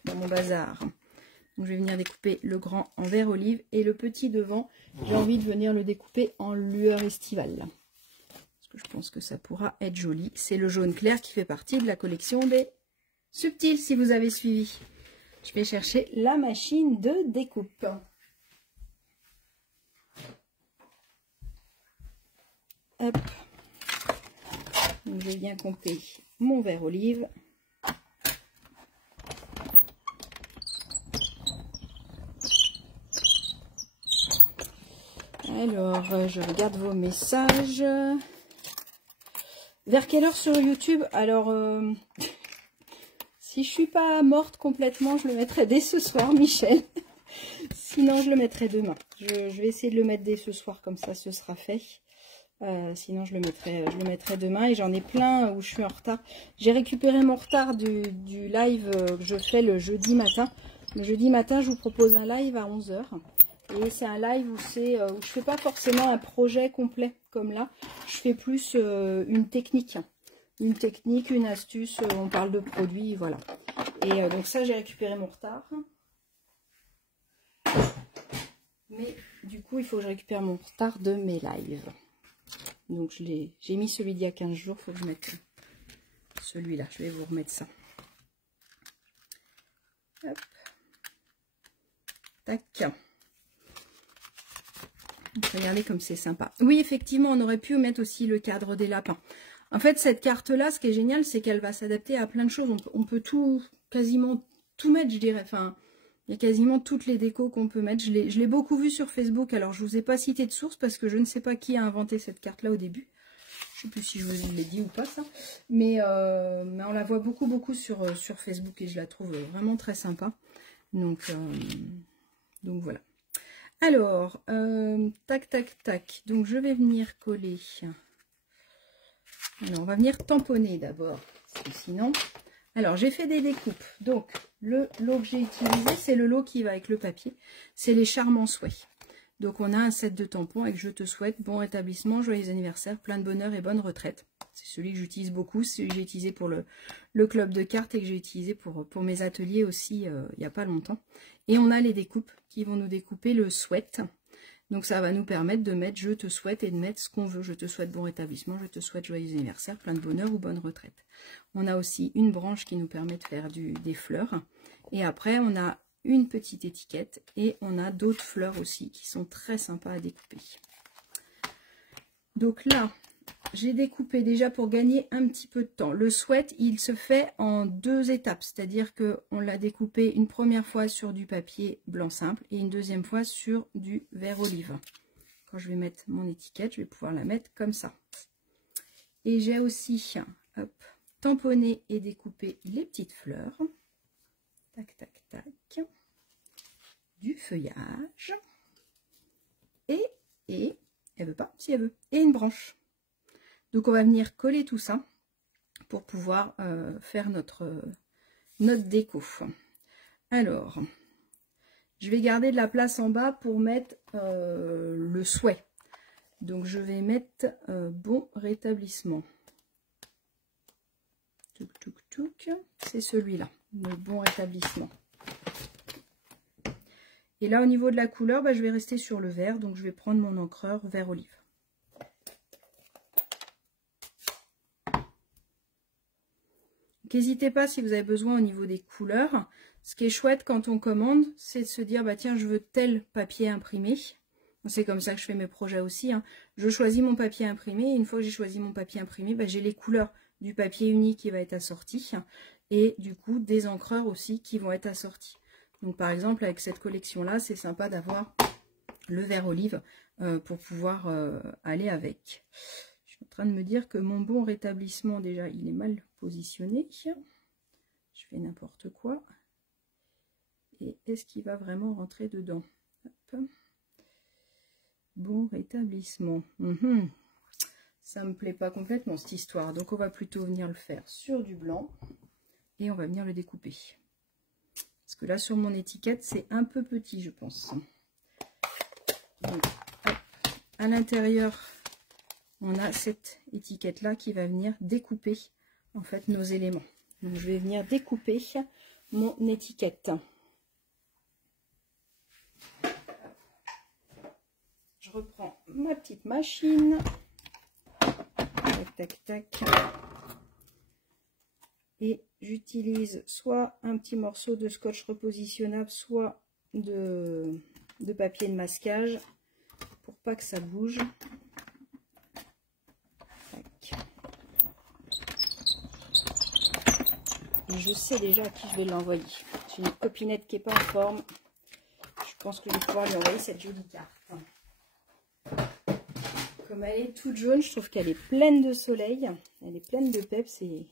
dans mon bazar. Donc, je vais venir découper le grand en vert olive. Et le petit devant, j'ai envie de venir le découper en lueur estivale. Parce que je pense que ça pourra être joli. C'est le jaune clair qui fait partie de la collection des subtils, si vous avez suivi. Je vais chercher la machine de découpe. Hop. Donc, je viens pomper mon verre olive. Alors, je regarde vos messages. Vers quelle heure sur YouTube? Alors, si je suis pas morte complètement, je le mettrai dès ce soir, Michel. Sinon, je le mettrai demain. Je vais essayer de le mettre dès ce soir, comme ça, ce sera fait. Sinon, je le mettrai demain. Et j'en ai plein où je suis en retard. J'ai récupéré mon retard du live que je fais le jeudi matin. Le jeudi matin, je vous propose un live à 11 h. Et c'est un live où je fais pas forcément un projet complet comme là. Je fais plus une technique. Une technique, une astuce. On parle de produits, voilà. Et donc ça, j'ai récupéré mon retard. Mais du coup, il faut que je récupère mon retard de mes lives. Donc j'ai mis celui d'il y a 15 jours. Il faut que je mette celui-là. Je vais vous remettre ça. Hop. Tac. Regardez comme c'est sympa. Oui, effectivement, on aurait pu mettre aussi le cadre des lapins. En fait, cette carte-là, ce qui est génial, c'est qu'elle va s'adapter à plein de choses. On peut quasiment tout mettre, je dirais. Enfin, il y a quasiment toutes les décos qu'on peut mettre. Je l'ai beaucoup vu sur Facebook. Alors, je ne vous ai pas cité de source parce que je ne sais pas qui a inventé cette carte-là au début. Je ne sais plus si je vous l'ai dit ou pas, ça. Mais on la voit beaucoup sur Facebook et je la trouve vraiment très sympa. Donc voilà. Alors, tac. Donc, je vais venir coller. Alors, on va venir tamponner d'abord. Sinon... Alors, j'ai fait des découpes. Donc, le lot que j'ai utilisé, c'est le lot qui va avec le papier. C'est les charmants souhaits. Donc, on a un set de tampons avec « Je te souhaite bon rétablissement, joyeux anniversaire, plein de bonheur et bonne retraite ». C'est celui que j'utilise beaucoup. C'est celui que j'ai utilisé pour le club de cartes et que j'ai utilisé pour mes ateliers aussi il n'y a pas longtemps. Et on a les découpes qui vont nous découper le souhaite. Donc, ça va nous permettre de mettre « Je te souhaite » et de mettre ce qu'on veut. « Je te souhaite bon rétablissement, je te souhaite joyeux anniversaire, plein de bonheur ou bonne retraite ». On a aussi une branche qui nous permet de faire des fleurs. Et après, on a une petite étiquette et on a d'autres fleurs aussi qui sont très sympas à découper. Donc là, j'ai découpé déjà pour gagner un petit peu de temps. Le souhait, il se fait en 2 étapes, c'est-à-dire qu'on l'a découpé une première fois sur du papier blanc simple et une deuxième fois sur du vert olive. Quand je vais mettre mon étiquette, je vais pouvoir la mettre comme ça. Et j'ai aussi tamponné et découpé les petites fleurs. Tac. Du feuillage. Et elle veut pas, si elle veut. Et une branche. Donc, on va venir coller tout ça pour pouvoir faire notre déco. Alors, je vais garder de la place en bas pour mettre le souhait. Donc, je vais mettre bon rétablissement. C'est celui-là, le bon rétablissement. Et là, au niveau de la couleur, je vais rester sur le vert. Donc, je vais prendre mon encreur vert olive. N'hésitez pas si vous avez besoin au niveau des couleurs. Ce qui est chouette quand on commande, c'est de se dire, tiens, je veux tel papier imprimé. C'est comme ça que je fais mes projets aussi. Je choisis mon papier imprimé. Et une fois que j'ai choisi mon papier imprimé, j'ai les couleurs du papier uni qui va être assorti. Et du coup, des encreurs aussi qui vont être assortis. Donc, par exemple, avec cette collection-là, c'est sympa d'avoir le vert olive pour pouvoir aller avec. Je suis en train de me dire que mon bon rétablissement, déjà, il est mal positionné. Je fais n'importe quoi. Et est-ce qu'il va vraiment rentrer dedans? Hop. Bon rétablissement. Ça me plaît pas complètement, cette histoire. Donc, on va plutôt venir le faire sur du blanc. Et on va venir le découper. Parce que là, sur mon étiquette, c'est un peu petit, je pense. Donc, hop, à l'intérieur, on a cette étiquette-là qui va venir découper, en fait, nos éléments. Donc, je vais venir découper mon étiquette. Je reprends ma petite machine. Tac. Et j'utilise soit un petit morceau de scotch repositionnable, soit de papier de masquage pour pas que ça bouge. Je sais déjà à qui je vais l'envoyer. J'ai une copinette qui n'est pas en forme. Je pense que je vais pouvoir lui envoyer cette jolie carte. Comme elle est toute jaune, je trouve qu'elle est pleine de soleil. Elle est pleine de peps et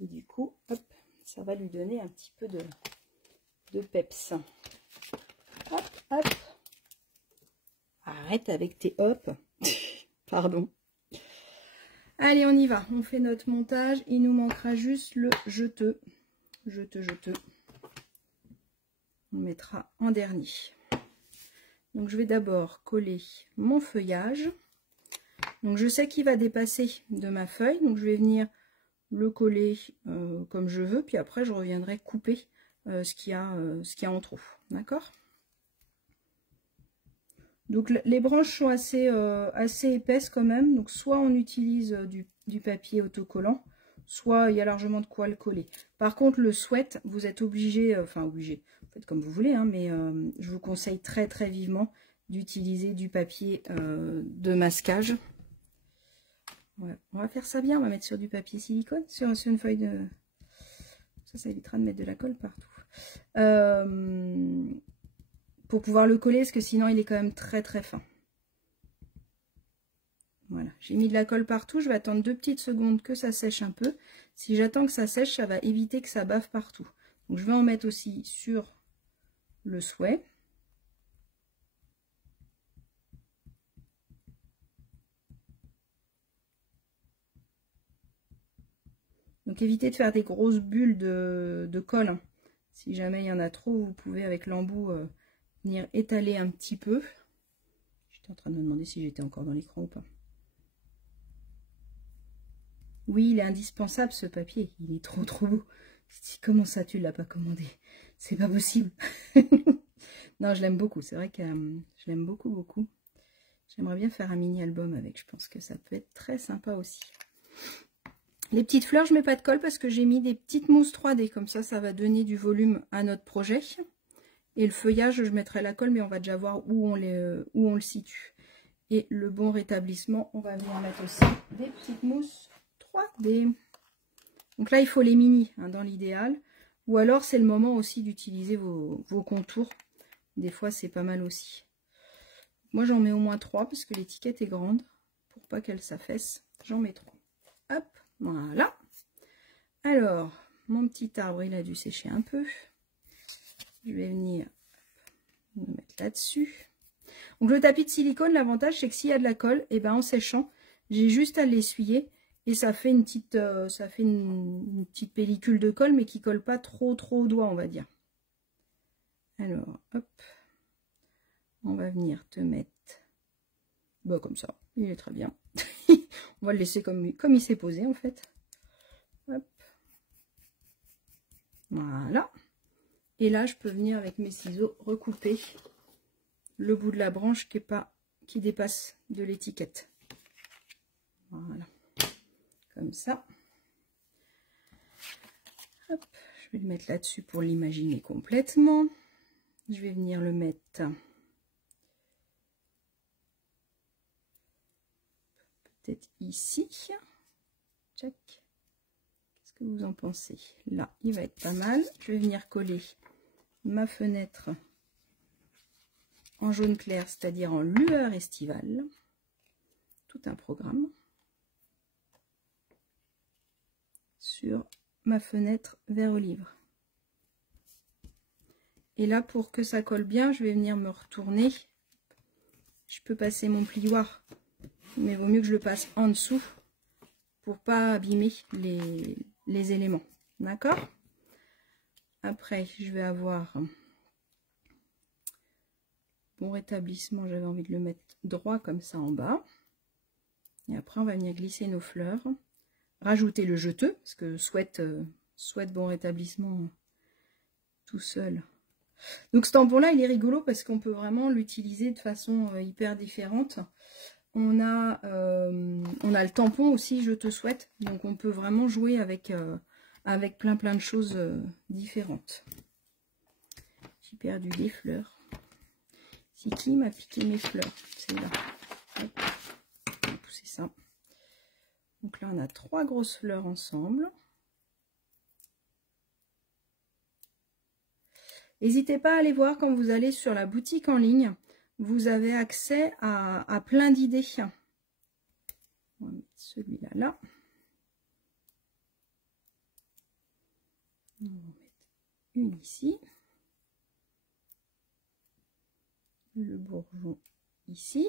du coup, hop, ça va lui donner un petit peu de peps. Hop, hop. Arrête avec tes hop. Pardon. Allez, on y va. On fait notre montage. Il nous manquera juste le jeteux. Jeteux. On mettra en dernier. Donc, je vais d'abord coller mon feuillage. Donc, je sais qu'il va dépasser de ma feuille. Donc, je vais venir le coller comme je veux. Puis après, je reviendrai couper ce qu'il y a en trop. D'accord ? Donc, les branches sont assez épaisses quand même. Donc, soit on utilise du papier autocollant, soit il y a largement de quoi le coller. Par contre, le sweat, vous êtes obligé, faites comme vous voulez, hein, mais je vous conseille très très vivement d'utiliser du papier de masquage. Ouais, on va faire ça bien, on va mettre sur du papier silicone, sur une feuille de... Ça évitera de mettre de la colle partout. Pour pouvoir le coller, parce que sinon il est quand même très très fin. Voilà, j'ai mis de la colle partout, je vais attendre 2 petites secondes que ça sèche un peu. Si j'attends que ça sèche, ça va éviter que ça bave partout. Donc je vais en mettre aussi sur le souhait. Donc évitez de faire des grosses bulles de colle, hein. Si jamais il y en a trop, vous pouvez avec l'embout venir étaler un petit peu. J'étais en train de me demander si j'étais encore dans l'écran ou pas. Oui, il est indispensable ce papier, il est trop beau. Comment ça tu l'as pas commandé? C'est pas possible. Non, je l'aime beaucoup, c'est vrai que je l'aime beaucoup. J'aimerais bien faire un mini album avec, je pense que ça peut être très sympa aussi. Les petites fleurs, je mets pas de colle parce que j'ai mis des petites mousses 3D, comme ça va donner du volume à notre projet. Et le feuillage, je mettrai la colle, mais on va déjà voir où on le situe. Et le bon rétablissement, on va venir mettre aussi des petites mousses 3D. Donc là, il faut les mini, hein, dans l'idéal. Ou alors, c'est le moment aussi d'utiliser vos contours. Des fois, c'est pas mal aussi. Moi, j'en mets au moins 3 parce que l'étiquette est grande. Pour pas qu'elle s'affaisse, j'en mets 3. Hop, voilà. Alors, mon petit arbre, il a dû sécher un peu. Je vais venir me mettre là-dessus. Donc, le tapis de silicone, l'avantage, c'est que s'il y a de la colle, et ben en séchant, j'ai juste à l'essuyer. Et ça fait une petite pellicule de colle, mais qui colle pas trop au doigt, on va dire. Alors, hop. On va venir te mettre... Bah, comme ça, il est très bien. On va le laisser comme il s'est posé, en fait. Hop. Voilà. Et là, je peux venir avec mes ciseaux recouper le bout de la branche qui dépasse de l'étiquette. Voilà. Comme ça. Hop, je vais le mettre là-dessus pour l'imaginer complètement. Je vais venir le mettre peut-être ici. Check. Qu'est-ce que vous en pensez? Là, il va être pas mal. Je vais venir coller ma fenêtre en jaune clair, c'est-à-dire en lueur estivale. Tout un programme. Sur ma fenêtre vert olive. Et là, pour que ça colle bien, je vais venir me retourner. Je peux passer mon plioir, mais vaut mieux que je le passe en dessous pour pas abîmer les éléments. D'accord? Après, je vais avoir bon rétablissement. J'avais envie de le mettre droit comme ça en bas. Et après, on va venir glisser nos fleurs. Rajouter le jeteux, parce que souhaite bon rétablissement tout seul. Donc ce tampon là, il est rigolo parce qu'on peut vraiment l'utiliser de façon hyper différente. On a le tampon aussi, je te souhaite. Donc on peut vraiment jouer avec plein de choses différentes. J'ai perdu des fleurs. C'est qui m'a piqué mes fleurs? C'est là. Hop. On va pousser ça. Donc là, on a 3 grosses fleurs ensemble. N'hésitez pas à aller voir quand vous allez sur la boutique en ligne. Vous avez accès à plein d'idées. On va mettre celui-là là. On va mettre une ici. Le bourgeon ici.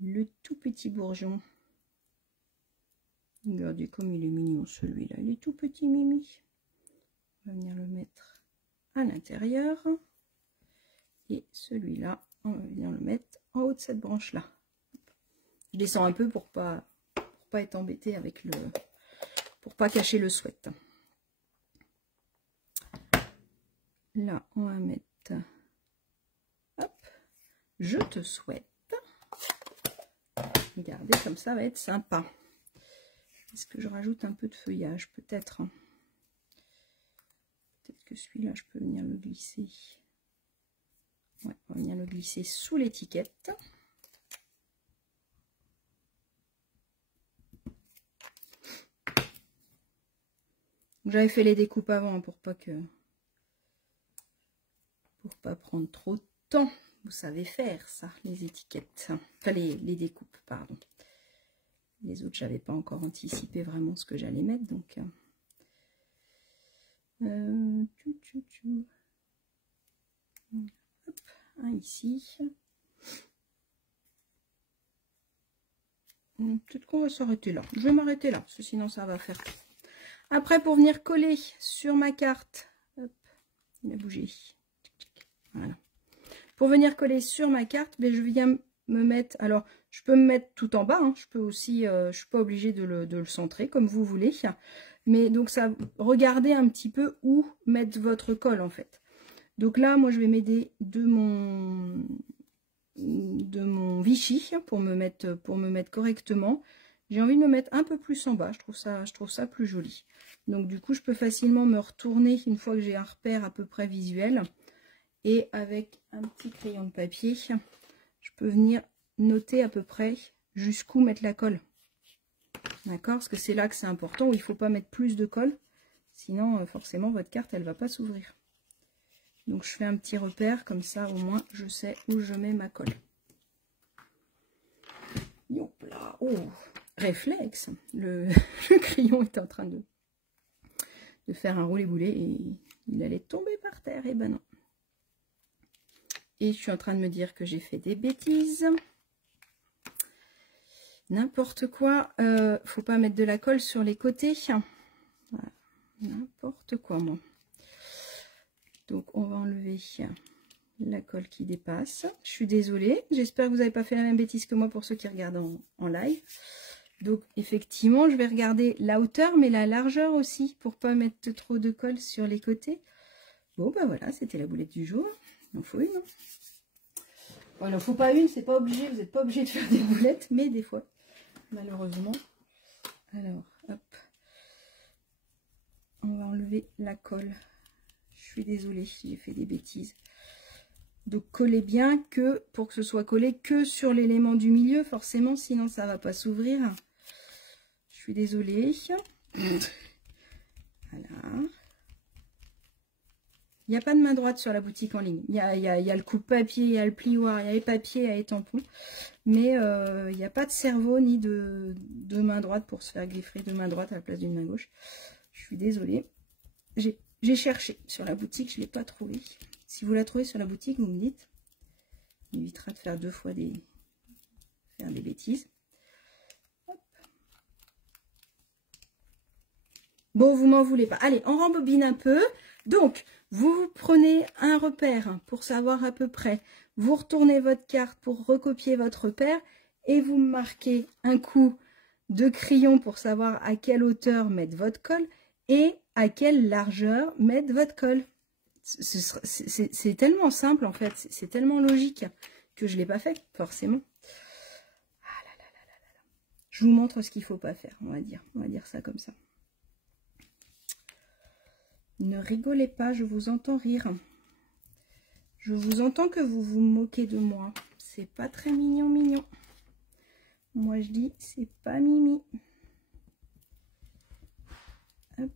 Le tout petit bourgeon. Regardez comme il est mignon celui-là. Il est tout petit mimi. On va venir le mettre à l'intérieur. Et celui-là, on va venir le mettre en haut de cette branche-là. Je descends un peu pour pas être embêté avec le... pour pas cacher le sweat. Là, on va mettre... Hop, je te souhaite. Regardez, comme ça va être sympa. Est-ce que je rajoute un peu de feuillage? Peut-être. Peut-être que celui-là, je peux venir le glisser. Ouais, on va venir le glisser sous l'étiquette. J'avais fait les découpes avant pour pas prendre trop de temps. Vous savez faire ça, les étiquettes. Enfin, les découpes, pardon. Les autres, j'avais pas encore anticipé vraiment ce que j'allais mettre, donc... Hop, un ici. Peut-être qu'on va s'arrêter là. Je vais m'arrêter là, parce que sinon ça va faire... Après, pour venir coller sur ma carte... Hop, il a bougé. Voilà. Pour venir coller sur ma carte, ben, je viens me mettre... Alors, je peux me mettre tout en bas. Hein, je peux aussi... je suis pas obligée de le centrer, comme vous voulez. Mais donc, ça, regardez un petit peu où mettre votre colle, en fait. Donc là, moi, je vais m'aider de mon Vichy pour me mettre correctement. J'ai envie de me mettre un peu plus en bas. Je trouve ça plus joli. Donc, du coup, je peux facilement me retourner une fois que j'ai un repère à peu près visuel. Et avec un petit crayon de papier, je peux venir noter à peu près jusqu'où mettre la colle. D'accord? Parce que c'est là que c'est important, où il ne faut pas mettre plus de colle. Sinon, forcément, votre carte, elle ne va pas s'ouvrir. Donc, je fais un petit repère, comme ça, au moins, je sais où je mets ma colle. Hop là. Oh, réflexe. Le crayon est en train de faire un roulé-boulé et il allait tomber par terre. Et ben non. Et je suis en train de me dire que j'ai fait des bêtises. N'importe quoi. Faut pas mettre de la colle sur les côtés. Voilà. N'importe quoi, moi. Donc, on va enlever la colle qui dépasse. Je suis désolée. J'espère que vous n'avez pas fait la même bêtise que moi pour ceux qui regardent en live. Donc, effectivement, je vais regarder la hauteur, mais la largeur aussi, pour pas mettre trop de colle sur les côtés. Bon, ben voilà, c'était la boulette du jour. Il en faut une. Hein. Bon, il n'en faut pas une, c'est pas obligé. Vous n'êtes pas obligé de faire des boulettes, mais des fois, malheureusement. Alors, hop. On va enlever la colle. Je suis désolée, j'ai fait des bêtises. Donc, collez bien pour que ce soit collé que sur l'élément du milieu, forcément, sinon ça va pas s'ouvrir. Je suis désolée. Voilà. Il n'y a pas de main droite sur la boutique en ligne. Il y a le coupe-papier, il y a le plioir, il y a les papiers, il y a les tampons. Mais il n'y a pas de cerveau ni de main droite pour se faire griffer de main droite à la place d'une main gauche. Je suis désolée. J'ai cherché sur la boutique, je ne l'ai pas trouvé. Si vous la trouvez sur la boutique, vous me dites. On évitera de faire deux fois des bêtises. Hop. Bon, vous m'en voulez pas. Allez, on rembobine un peu. Donc, vous prenez un repère pour savoir à peu près. Vous retournez votre carte pour recopier votre repère. Et vous marquez un coup de crayon pour savoir à quelle hauteur mettre votre colle. Et à quelle largeur mettre votre colle. C'est tellement simple en fait, c'est tellement logique que je ne l'ai pas fait forcément. Ah là là là là là. Je vous montre ce qu'il ne faut pas faire, on va dire ça comme ça. Ne rigolez pas, je vous entends rire. Je vous entends que vous vous moquez de moi. C'est pas très mignon. Moi je dis c'est pas mimi. Hop.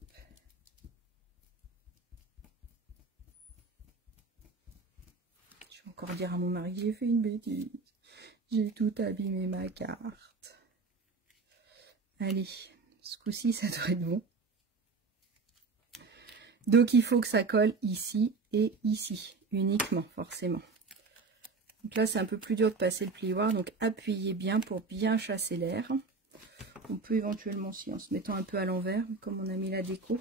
dire à mon mari que j'ai fait une bêtise. J'ai tout abîmé ma carte. Allez, ce coup-ci, ça doit être bon. Donc, il faut que ça colle ici et ici, uniquement, forcément. Donc là, c'est un peu plus dur de passer le plioir, donc appuyez bien pour bien chasser l'air. On peut éventuellement aussi, en se mettant un peu à l'envers, comme on a mis la déco.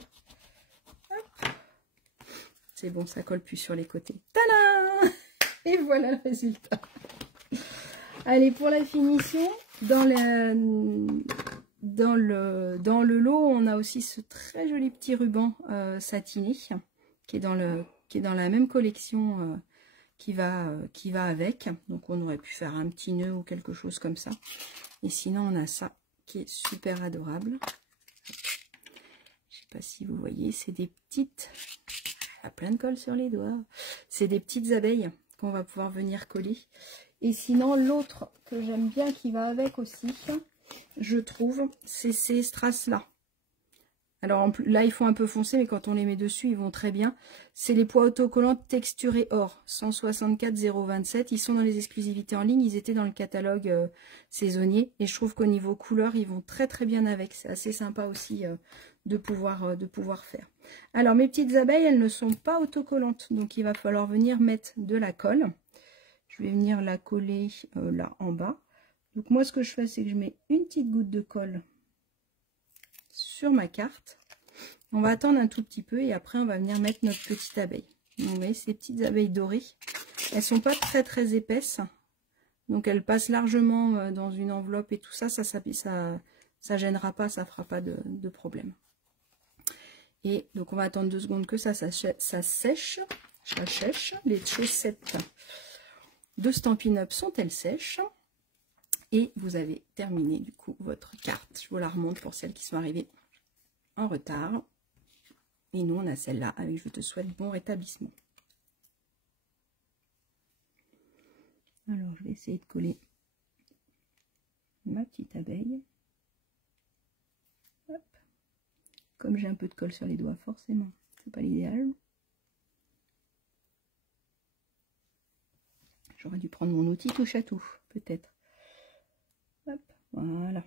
C'est bon, ça colle plus sur les côtés. Tadam! Et voilà le résultat. Allez, pour la finition, dans le lot, on a aussi ce très joli petit ruban satiné qui est dans la même collection qui va avec. Donc on aurait pu faire un petit nœud ou quelque chose comme ça. Et sinon, on a ça qui est super adorable. Je sais pas si vous voyez, c'est des petites... à plein de colle sur les doigts. C'est des petites abeilles qu'on va pouvoir venir coller. Et sinon, l'autre que j'aime bien qui va avec aussi, je trouve, c'est ces strass-là. Alors là, ils font un peu foncé, mais quand on les met dessus, ils vont très bien. C'est les poids autocollants texturés or, 164,027. Ils sont dans les exclusivités en ligne. Ils étaient dans le catalogue saisonnier. Et je trouve qu'au niveau couleur, ils vont très très bien avec. C'est assez sympa aussi de pouvoir faire. Alors, mes petites abeilles, elles ne sont pas autocollantes. Donc, il va falloir venir mettre de la colle. Je vais venir la coller là en bas. Donc, moi, ce que je fais, c'est que je mets une petite goutte de colle sur ma carte. On va attendre un tout petit peu et après on va venir mettre notre petite abeille. Donc, vous voyez ces petites abeilles dorées, elles sont pas très très épaisses, donc elles passent largement dans une enveloppe et tout ça, ça gênera pas, ça fera pas de problème. Et donc on va attendre 2 secondes que ça sèche. Les chaussettes de Stampin' Up sont-elles sèches? Et vous avez terminé du coup votre carte. Je vous la remonte pour celles qui sont arrivées en retard. Et nous on a celle-là avec je te souhaite bon rétablissement. Alors je vais essayer de coller ma petite abeille. Hop. Comme j'ai un peu de colle sur les doigts, forcément, c'est pas l'idéal. J'aurais dû prendre mon outil touche à tout, peut-être. Hop, voilà.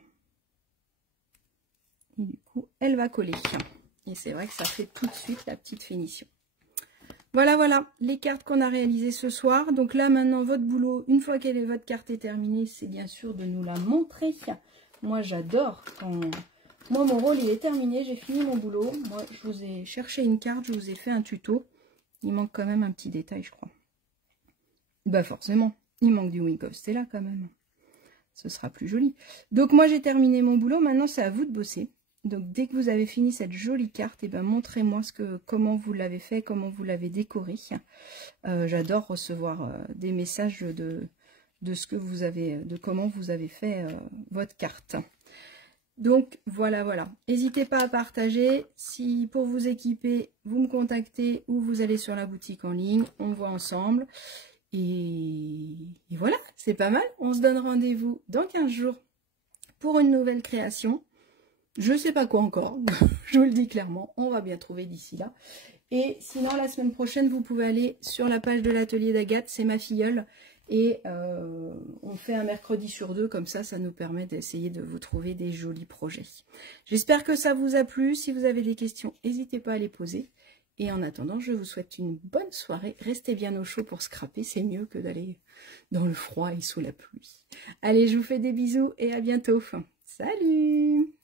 Et du coup, elle va coller. Et c'est vrai que ça fait tout de suite la petite finition. Voilà, les cartes qu'on a réalisées ce soir. Donc là, maintenant, votre boulot, une fois que votre carte est terminée, c'est bien sûr de nous la montrer. Moi, j'adore quand... Moi, mon rôle, il est terminé. J'ai fini mon boulot. Moi, je vous ai cherché une carte, je vous ai fait un tuto. Il manque quand même un petit détail, je crois. Bah forcément, il manque du Wink of Stella quand même. Ce sera plus joli. Donc moi j'ai terminé mon boulot, maintenant c'est à vous de bosser. Donc dès que vous avez fini cette jolie carte, et ben montrez-moi comment vous l'avez fait, comment vous l'avez décoré. J'adore recevoir des messages de ce que vous avez, de comment vous avez fait votre carte. Donc voilà. N'hésitez pas à partager. Si pour vous équiper, vous me contactez ou vous allez sur la boutique en ligne, on voit ensemble. Et voilà, c'est pas mal. On se donne rendez-vous dans 15 jours pour une nouvelle création. Je sais pas quoi encore, je vous le dis clairement, on va bien trouver d'ici là. Et sinon, la semaine prochaine, vous pouvez aller sur la page de l'atelier d'Agathe, c'est ma filleule. Et on fait un mercredi sur 2, comme ça, ça nous permet d'essayer de vous trouver des jolis projets. J'espère que ça vous a plu. Si vous avez des questions, n'hésitez pas à les poser. Et en attendant, je vous souhaite une bonne soirée. Restez bien au chaud pour scraper, c'est mieux que d'aller dans le froid et sous la pluie. Allez, je vous fais des bisous et à bientôt. Salut!